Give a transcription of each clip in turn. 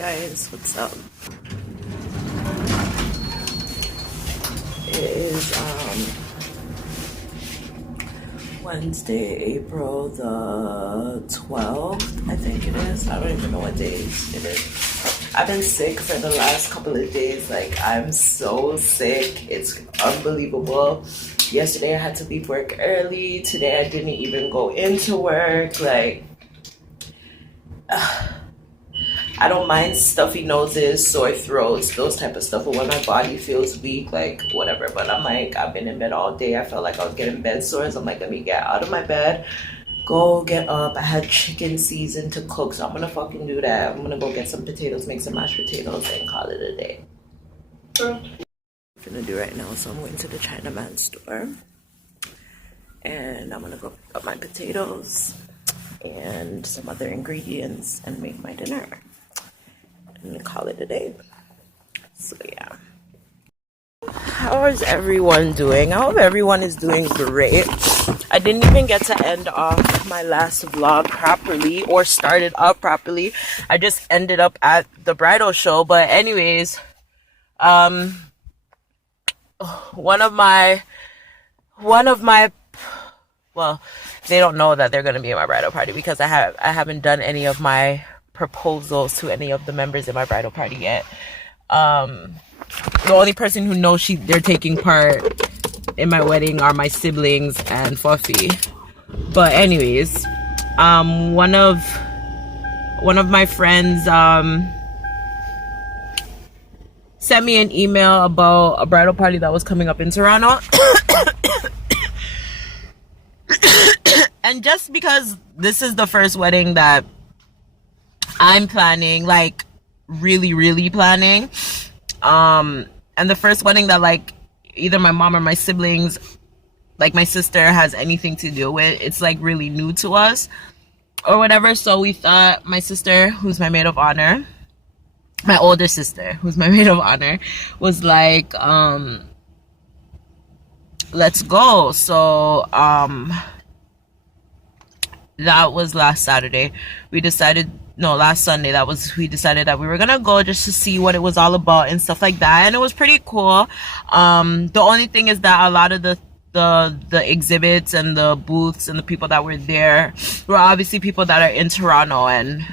Guys, what's up? It is Wednesday, April the 12th, I think it is. I don't even know what day it is. I've been sick for the last couple of days. Like, I'm so sick. It's unbelievable. Yesterday I had to leave work early. Today I didn't even go into work. Like, I don't mind stuffy noses, sore throats, those type of stuff. But when my body feels weak, like, whatever. But I'm like, I've been in bed all day. I felt like I was getting bed sores. I'm like, let me get out of my bed, go get up. I had chicken season to cook, so I'm gonna fucking do that. I'm gonna go get some potatoes, make some mashed potatoes, and call it a day. I'm gonna do right now. So I'm going to the Chinaman store, and I'm gonna go pick up my potatoes and some other ingredients and make my dinner and call it a day. So yeah, how is everyone doing? I hope everyone is doing great. I didn't even get to end off my last vlog properly or start it up properly. I just ended up at the bridal show. But anyways, one of my well, they don't know that they're going to be at my bridal party because I haven't done any of my proposals to any of the members in my bridal party yet. The only person who knows they're taking part in my wedding are my siblings and Fuffy. But anyways, one of my friends sent me an email about a bridal party that was coming up in Toronto. And just because this is the first wedding that I'm planning, like really, really planning, and the first wedding that like either my mom or my siblings, like my sister, has anything to do with, it's like really new to us or whatever. So we thought, my sister, who's my maid of honor, my older sister, who's my maid of honor, was like, let's go. So that was last Saturday. Last Sunday, we decided that we were gonna go just to see what it was all about and stuff like that, and it was pretty cool. The only thing is that a lot of the exhibits and the booths and the people that were there were obviously people that are in Toronto, and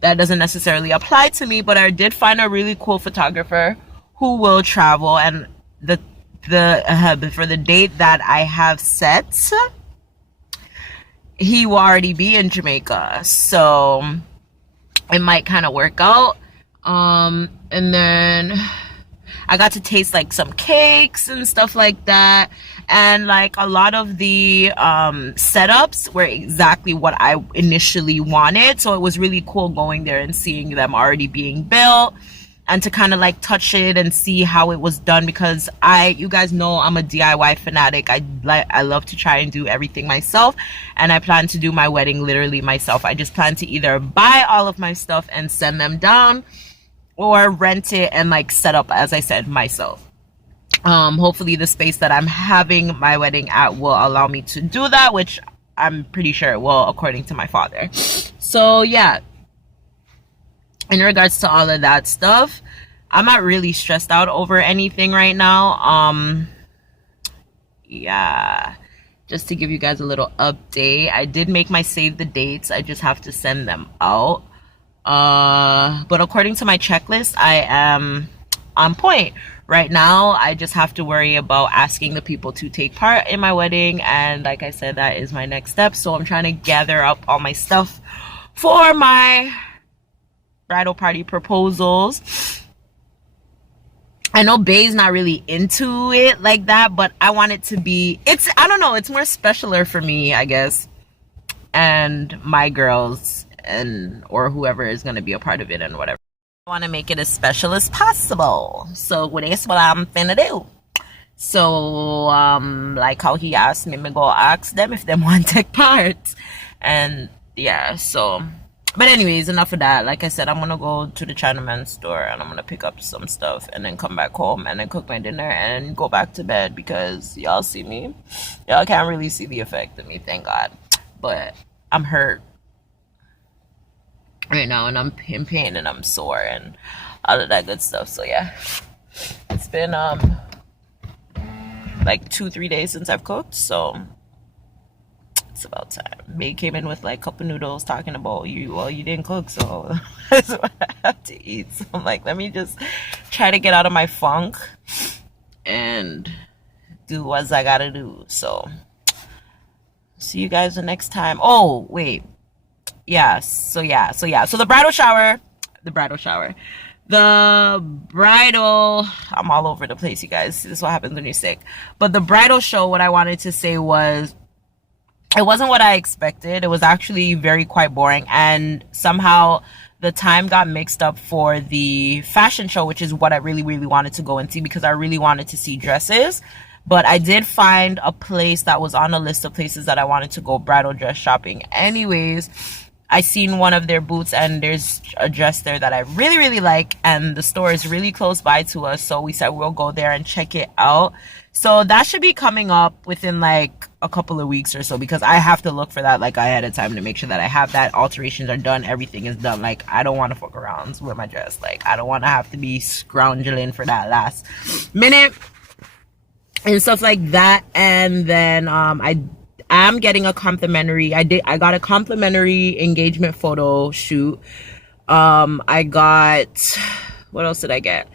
that doesn't necessarily apply to me. But I did find a really cool photographer who will travel, and for the date that I have set, he will already be in Jamaica, so it might kind of work out. And then I got to taste like some cakes and stuff like that, and like a lot of the setups were exactly what I initially wanted. So it was really cool going there and seeing them already being built, and to kind of like touch it and see how it was done, because you guys know I'm a DIY fanatic. I love to try and do everything myself, and I plan to do my wedding literally myself. I just plan to either buy all of my stuff and send them down, or rent it and like set up, as I said, myself. Hopefully the space that I'm having my wedding at will allow me to do that, which I'm pretty sure it will, according to my father. So yeah, in regards to all of that stuff, I'm not really stressed out over anything right now. Yeah, just to give you guys a little update, I did make my save the dates. I just have to send them out. But according to my checklist, I am on point. Right now, I just have to worry about asking the people to take part in my wedding, and like I said, that is my next step. So I'm trying to gather up all my stuff for my bridal party proposals. I know Bay's not really into it like that, but I want it to be, I don't know, it's more specialer for me, I guess, and my girls, or whoever is going to be a part of it and whatever. I want to make it as special as possible, so that's what I'm finna do. So like how he asked me go ask them if they want to take part, and yeah, so. But anyways, enough of that. Like I said, I'm gonna go to the Chinaman store and I'm gonna pick up some stuff and then come back home and then cook my dinner and go back to bed, because y'all see me. Y'all can't really see the effect of me, thank God. But I'm hurt. right now, and I'm in pain and I'm sore and all of that good stuff. So yeah, it's been like 2-3 days since I've cooked, so it's about time. May came in with like a cup of noodles talking about you didn't cook, so that's what I have to eat. So I'm like, let me just try to get out of my funk and do what I gotta do. So see you guys the next time. Oh wait, so the bridal shower, I'm all over the place, you guys. This is what happens when you're sick. But the bridal show, what I wanted to say was, it wasn't what I expected. It was actually quite boring, and somehow the time got mixed up for the fashion show, which is what I really wanted to go and see, because I really wanted to see dresses. But I did find a place that was on a list of places that I wanted to go bridal dress shopping anyways. I seen one of their booths, and there's a dress there that I really like, and the store is really close by to us, so we said we'll go there and check it out. So that should be coming up within like a couple of weeks or so, because I have to look for that like ahead of time to make sure that I have that. Alterations are done, everything is done. Like, I don't want to fuck around with my dress. Like, I don't want to have to be scrounging for that last minute and stuff like that. And then I'm getting a complimentary, I got a complimentary engagement photo shoot. I got, what else did I get?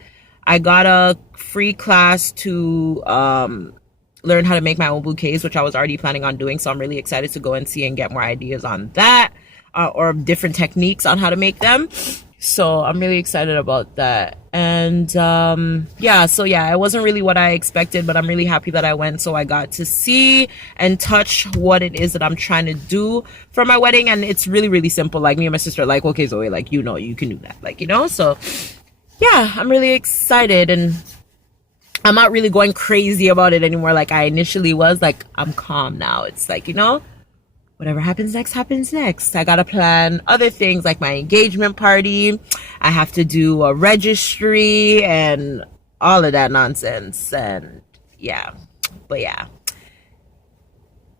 I got a free class to learn how to make my own bouquets, which I was already planning on doing. So I'm really excited to go and see and get more ideas on that, or different techniques on how to make them. So I'm really excited about that. And it wasn't really what I expected, but I'm really happy that I went. So I got to see and touch what it is that I'm trying to do for my wedding. And it's really simple. Like, me and my sister are like, okay, Zoe, like, you can do that. Like, so yeah, I'm really excited, and I'm not really going crazy about it anymore like I initially was. Like, I'm calm now. It's like, whatever happens next happens next. I gotta plan other things like my engagement party. I have to do a registry and all of that nonsense. And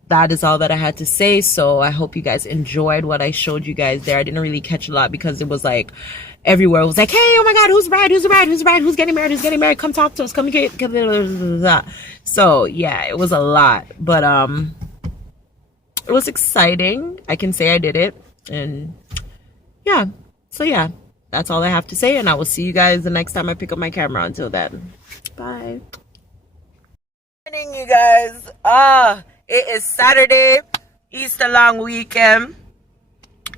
that is all that I had to say. So I hope you guys enjoyed what I showed you guys there. I didn't really catch a lot because it was like everywhere. It was like, hey, oh my God, who's bride? Who's getting married? Come talk to us. Come get. So yeah, it was a lot, but it was exciting. I can say I did it. And yeah, so yeah, that's all I have to say. And I will see you guys the next time I pick up my camera. Until then, bye. Good morning, you guys. It is Saturday, Easter long weekend.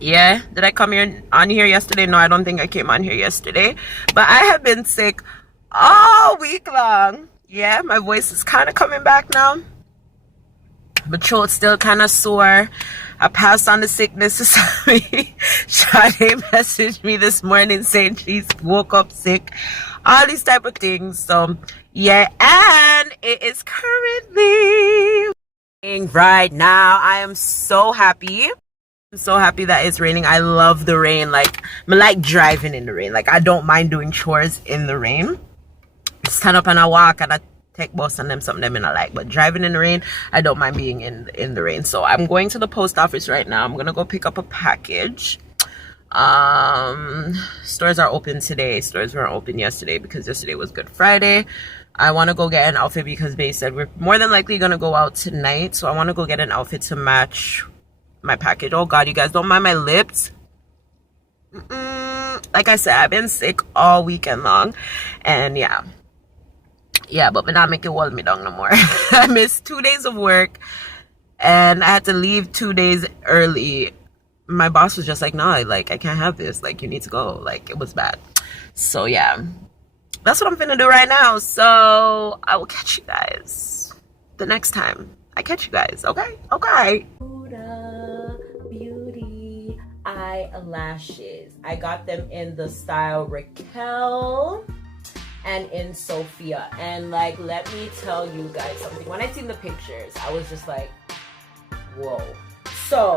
Yeah, did I come on here yesterday? No, I don't think I came on here yesterday. But I have been sick all week long. Yeah, my voice is kind of coming back now. My throat's still kind of sore. I passed on the sickness to Sammy. Sade messaged me this morning saying she's woke up sick. All these type of things. So, yeah, and it is currently right now. I am so happy. I'm so happy that it's raining. I love the rain. Like, I like driving in the rain. Like, I don't mind doing chores in the rain. Stand up and I walk and I take bus and them something them I like. But driving in the rain, I don't mind being in the rain. So I'm going to the post office right now. I'm gonna go pick up a package. Stores are open today. Stores weren't open yesterday because yesterday was Good Friday. I want to go get an outfit because they said we're more than likely gonna go out tonight. So I want to go get an outfit to match my package. Oh God, you guys don't mind my lips. Like I said, I've been sick all weekend long, and yeah, but me not make it hold me down no more. I missed 2 days of work, and I had to leave 2 days early. My boss was just like, no, like, I can't have this. Like, you need to go. Like, it was bad. So yeah, that's what I'm finna do right now. So I will catch you guys the next time I catch you guys. Okay. Beauty eyelashes. I got them in the style Raquel and in Sophia. And like, let me tell you guys something. When I seen the pictures, I was just like, whoa. So